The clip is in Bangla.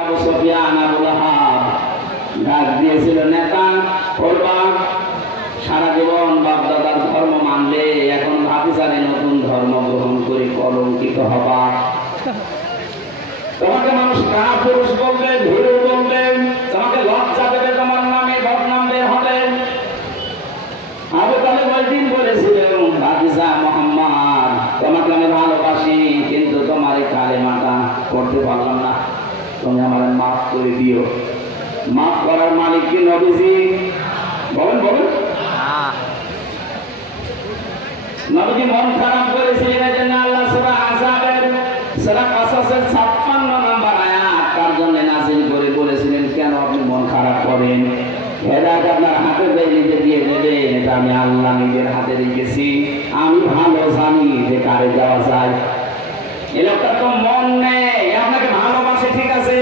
আবু সুফিয়ান আবু লাহাব ডাক দিয়েছিল, নেতা করবা, সারা জীবন বাপদাদার ধর্ম মানলে এখন ভাতিজারে নতুন ধর্ম গ্রহণ করে কলঙ্কিত হবা। তোমাকে মানুষ কাপুরুষ বলবে, ভীরু বলবে, তোমাকে লজ্জা দেবে, তোমার নামে বদনাম বের হবে। আবু তালেব ওই দিন বলেছিলেন, ভাতিজা মুহাম্মদ, তোমাকে আমি ভালোবাসি, কিন্তু তোমার এই কালেমাটা করতে পারলাম না, তুমি আমার মাফ করে দিও। মাফ করার মালিক কি নবীজি? বলেন বলেন। নবীজি মন খারাপ করেছিলেন, এজন্য আল্লাহ সূরা আহজাবের সূরা কাসাসের 56 নম্বর আয়াত তার জন্য নাযিল করে বলেছিলেন, কেন আপনি মন খারাপ করেন? হেদায়েত আপনার হাতে নিজে দিয়ে দেবেন, এটা আমি আল্লাহ নিজের হাতে রেখেছি। আমি ভালো জানি যে কারে যাওয়া যায়। এই লোকটা তো মন নেই, আপনাকে ভালোবাসে, ঠিক আছে।